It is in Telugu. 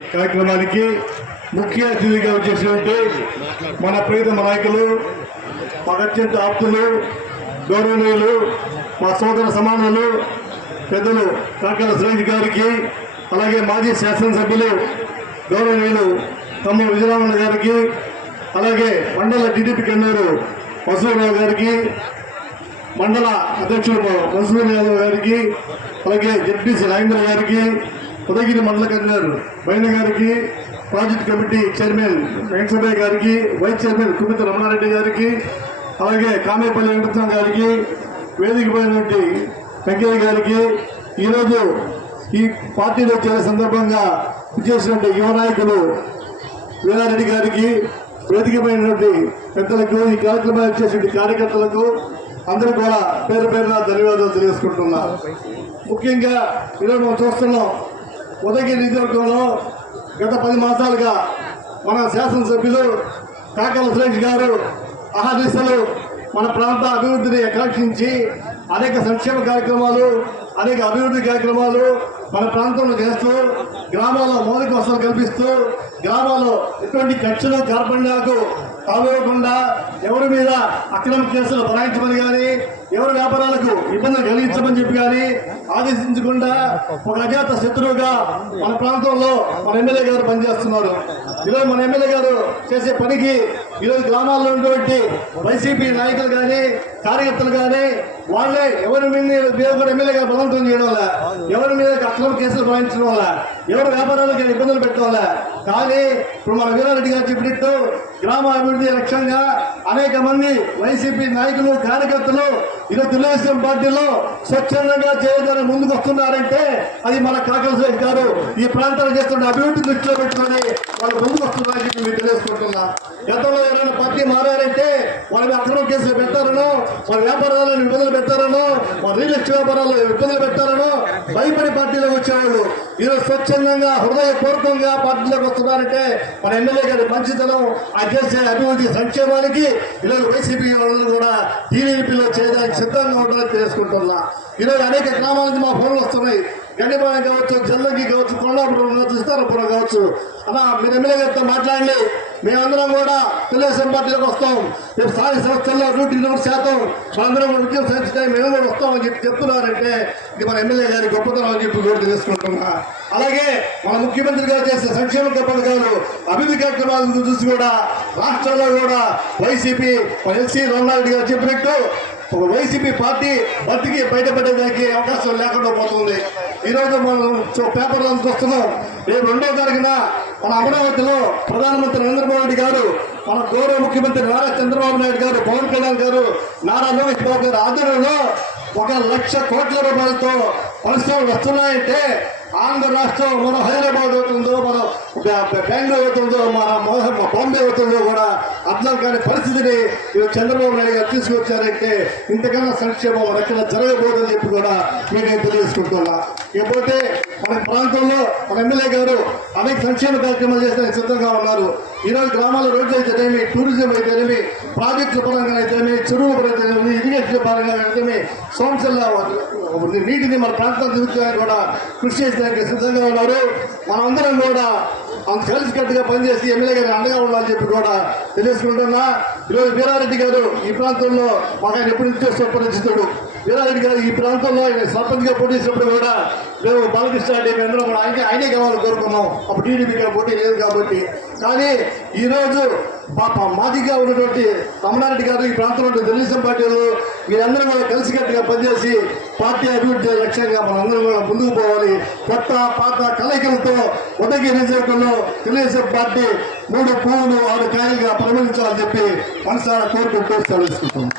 కార్యక్రమానికి ముఖ్య అతిథిగా వచ్చేసినట్టు మన ప్రీతమ నాయకులు మా అత్యంత ఆప్తులు గౌరవనీయులు మా సోదర సమానులు పెద్దలు కాకల సురేష్ గారికి అలాగే మాజీ శాసనసభ్యులు గౌరవనీయులు తమ్మ విజయరామణ గారికి అలాగే మండల టీడీపీ కన్నూరు వసూరావు గారికి మండల అధ్యక్షుడు మన్సూర్ యాదవ్ గారికి అలాగే జడ్పీసీ రాజేంద్ర గారికి ఉదగిరి మండల కన్వీనర్ బైన గారికి ప్రాజెక్ట్ కమిటీ చైర్మన్ వెంకటరామయ్య గారికి వైస్ చైర్మన్ కుమిత రమణారెడ్డి గారికి అలాగే కామేపల్లి వెంకటరత్నం గారికి వేదిక పోయినటువంటి వెంకయ్య గారికి ఈరోజు ఈ పార్టీలో చేరే సందర్భంగా చేసినటువంటి యువ నాయకులు వీరారెడ్డి గారికి వేదికమైనటువంటి పెద్దలకు ఈ కార్యక్రమాలు చేసిన కార్యకర్తలకు అందరూ కూడా పేరు పేరున ధన్యవాదాలు తెలియజేసుకుంటున్నారు ముఖ్యంగా ఈరోజు మనం చూస్తున్నాం ఉదయగిరి నియోజకవర్గంలో గత పది మాసాలుగా మన శాసనసభ్యులు కాకల సురేష్ గారు అహర్నిశలు మన ప్రాంత అభివృద్ధిని ఆకాంక్షించి అనేక సంక్షేమ కార్యక్రమాలు అనేక అభివృద్ధి కార్యక్రమాలు మన ప్రాంతంలో చేస్తూ గ్రామాల్లో మౌలిక వసతులు కల్పిస్తూ గ్రామాల్లో ఎటువంటి ఖర్చులు కార్పణ్యాలకు తావివ్వకుండా ఎవరి మీద అక్రమ కేసులు బనాయించమని కానీ ఎవరి వ్యాపారాలకు ఇబ్బందులు కలిగించమని చెప్పి కానీ ఆదేశించకుండా ఒక అజాత శత్రువుగా మన ప్రాంతంలో మన ఎమ్మెల్యే గారు పనిచేస్తున్నారు. ఈరోజు మన ఎమ్మెల్యే గారు చేసే పనికి ఈరోజు గ్రామాల్లో ఉన్నటువంటి వైసీపీ నాయకులు కానీ కార్యకర్తలు కానీ వాళ్ళే ఎవరి మీద కూడా ఎమ్మెల్యేగా బలవంతం చేయడం వల్ల ఎవరి మీద అక్రమ కేసులు భావించడం వల్ల ఎవరి వ్యాపారాలకు ఇబ్బందులు పెట్టడం వల్ల. కానీ ఇప్పుడు మన వీరారెడ్డి గారు చెప్పినట్టు గ్రామ అభివృద్ధి లక్ష్యంగా అనేక మంది వైసీపీ నాయకులు కార్యకర్తలు ఇలా తెలుగుదేశం పార్టీలో స్వచ్ఛందంగా చేయడానికి ముందుకు వస్తున్నారంటే అది మన కాకల సురేష్ గారు ఈ ప్రాంతాలు చేస్తున్న అభివృద్ధి దృష్టిలో పెట్టుకొని వాళ్ళు ముందుకు వస్తున్నారని చెప్పి మీకు తెలియజేసుకుంటున్నా. గతంలో వాళ్ళని అక్రమ కేసులు పెట్టారనో వాళ్ళ వ్యాపారాలను ఇబ్బందులు పెట్టారనో వాళ్ళ రియల్ ఎస్టేట్ వ్యాపారాలు ఇబ్బందులు పెట్టారనో భయపడి పార్టీలోకి వచ్చేవాళ్ళు. ఈరోజు స్వచ్ఛందంగా హృదయపూర్వకంగా పార్టీలోకి వస్తున్నారంటే మన ఎమ్మెల్యే గారి మంచితనం ఆ చేసే అభివృద్ధి సంక్షేమానికి ఈరోజు వైసీపీ వాళ్ళు కూడా టీడీపీలో చేయడానికి సిద్ధంగా ఉండాలని తెలుసుకుంటున్నా. ఈరోజు అనేక గ్రామాల నుంచి మా ఫోన్లు వస్తున్నాయి. గండిపాలెం కావచ్చు జల్లంగి కావచ్చు కొండాపురం కావచ్చు కావచ్చు అలా మీరు ఎమ్మెల్యే గారితో మాట్లాడండి. మేమందరం కూడా తెలుగుదేశం పార్టీలోకి వస్తాం. రేపు స్థానిక సంస్థల్లో నూటి ఇరవై శాతం మనందరం కూడా ఉద్యోగం సాధించడానికి మేము కూడా వస్తామని చెప్పి చెప్తున్నారంటే ఇది మన ఎమ్మెల్యే గారి గొప్పతనం అని చెప్పి కూడా తెలుసుకుంటున్నా అలాగే మన ముఖ్యమంత్రి గారు చేసే సంక్షేమ పథకాలు అభివృద్ధి కార్యక్రమాల చూసి కూడా రాష్ట్రంలో కూడా వైసీపీ ఎల్సీ రామనారెడ్డి గారు చెప్పినట్టు వైసీపీ పార్టీ బతికి బయటపడేదానికి అవకాశం లేకుండా పోతుంది. ఈరోజు మనం చూ- పేపర్లో చూస్తున్నాం రేపు రెండో తారీఖున మన అమరావతిలో ప్రధానమంత్రి నరేంద్ర మోడీ గారు మన గౌరవ ముఖ్యమంత్రి నారా చంద్రబాబు నాయుడు గారు పవన్ కళ్యాణ్ గారు నారా లోకేష్ బాబు గారు ఆధ్వర్యంలో ఒక లక్ష కోట్ల రూపాయలతో పరిశ్రమలు వస్తున్నాయంటే ఆంధ్ర రాష్ట్రం మన హైదరాబాద్ అవుతుందో మన బెంగళూరు అవుతుందో మన బాంబే అవుతుందో కూడా అర్థం కాని పరిస్థితిని చంద్రబాబు నాయుడు గారు తీసుకొచ్చారంటే ఇంతకన్నా సంక్షేమం ఎక్కడ జరగబోదని చెప్పి కూడా మీకు తెలుసుకుంటున్నా తెలియజేసుకుంటున్నా. ఇకపోతే మన ప్రాంతంలో మన ఎమ్మెల్యే గారు అనేక సంక్షేమ కార్యక్రమాలు చేసడానికి సిద్ధంగా ఉన్నారు. ఈరోజు గ్రామాల్లో రోడ్లు అయితేనేమి టూరిజం అయితేనేమి ప్రాజెక్టుల పరంగా అయితేనేమి చెరువుల పరంగా ఇరిగేషన్ పరంగా అయితేనేమి సోమశల్ల నీటిని మన ప్రాంతానికి దిగుతాయని కూడా కృషి చేసడానికి సిద్ధంగా ఉన్నారు. మనందరం కూడా అంత కలిసికట్టుగా పనిచేసి ఎమ్మెల్యే గారు అండగా ఉండాలని చెప్పి కూడా తెలియజేసుకుంటున్నా. ఈరోజు వీరారెడ్డి గారు ఈ ప్రాంతంలో మాకు ఆయన ఎప్పుడు ఇచ్చేస్తూ సుపరిచితుడు వీరారెడ్డి గారు ఈ ప్రాంతంలో ఆయన సర్పంచ్గా పోటీ చేసినప్పుడు కూడా మేము బాలకృష్ణ రెడ్డి మేము అందరం కూడా ఆయనే ఆయనే కావాలని కోరుకున్నాం. అప్పుడు టీడీపీగా పోటీ లేదు కాబట్టి. కానీ ఈరోజు పాప మాదిగా ఉన్నటువంటి రమణారెడ్డి గారు ఈ ప్రాంతంలో తెలుగుదేశం పార్టీలు మీరందరూ కూడా కలిసికట్టుగా పనిచేసి పార్టీ అభివృద్ధి లక్ష్యంగా మనందరం కూడా ముందుకు పోవాలి. కొత్త పాత కలయికలతో ఉదగి నియోజకవర్గంలో తెలుగుదేశం పార్టీ మూడు పువ్వులు ఆరు కాయలుగా పరిగణించాలని చెప్పి మనసారా కోరుకుంటూ సెలవుకుంటున్నాం